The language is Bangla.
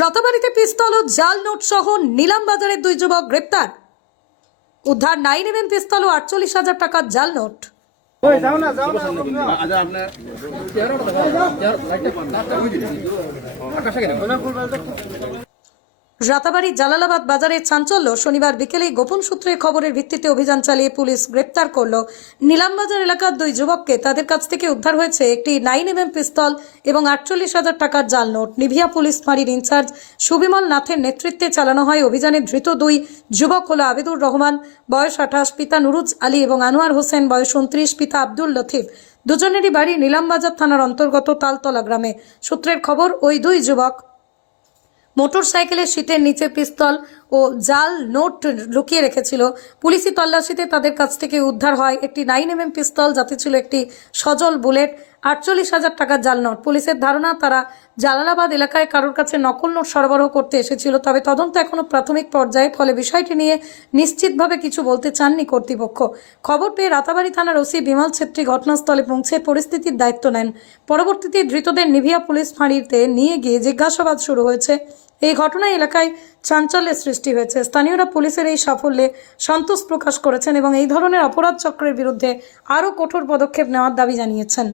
রাতাবাড়িতে পিস্তল ও জাল নোট সহ নিলাম বাজারের দুই যুবক গ্রেপ্তার। উদ্ধার 9mm পিস্তল ও 48,000 টাকার জাল নোট। রাতাবাড়ি জালালাবাদ বাজারে চাঞ্চল্য। শনিবার বিকেলে গোপন সূত্রে খবরের ভিত্তিতে অভিযান চালিয়ে পুলিশ গ্রেপ্তার করল নিলামবাজার এলাকার দুই যুবককে। তাদের কাছ থেকে উদ্ধার হয়েছে একটি 9mm পিস্তল এবং 48,000 টাকার জাল নোট। নিভিয়া পুলিশ ফাঁড়ির ইনচার্জ সুবিমল নাথের নেতৃত্বে চালানো হয় অভিযানে। ধৃত দুই যুবক হল আবিদুর রহমান, বয়স 28, পিতা নুরুজ আলী, এবং আনোয়ার হোসেন, বয়স 29, পিতা আব্দুল লতিফ। দুজনেরই বাড়ি নিলামবাজার থানার অন্তর্গত তালতলা গ্রামে। সূত্রের খবর, ওই দুই যুবক মোটরসাইকেলের সিটের নিচে পিস্তল ও জাল নোট লুকিয়ে রেখেছিল। পুলিশি তল্লাশিতে তাদের কাছ থেকে উদ্ধার হয় একটি 9mm পিস্তল, যাতে ছিল একটি সজল বুলেট, 48,000 টাকার জাল নোট। পুলিশের ধারণা তারা জালালাবাদ এলাকায় কারোর কাছে নকল নোট সরবরাহ করতে এসেছিল। তবে তদন্ত এখনো প্রাথমিক পর্যায়ে, ফলে বিষয়টি নিয়ে নিশ্চিতভাবে কিছু বলতে চাননি কর্তৃপক্ষ। খবর পেয়ে রাতাবাড়ি থানার ওসি বিমল ছেত্রী ঘটনাস্থলে পৌঁছে পরিস্থিতির দায়িত্ব নেন। পরবর্তীতে ধৃতদের নিভিয়া পুলিশ ফাঁড়িতে নিয়ে গিয়ে জিজ্ঞাসাবাদ শুরু হয়েছে। এই ঘটনায় এলাকায় চাঞ্চল্যের সৃষ্টি হয়েছে। স্থানীয়রা পুলিশের এই সাফল্যে সন্তোষ প্রকাশ করেছেন এবং এই ধরনের অপরাধ চক্রের বিরুদ্ধে আরও কঠোর পদক্ষেপ নেওয়ার দাবি জানিয়েছেন।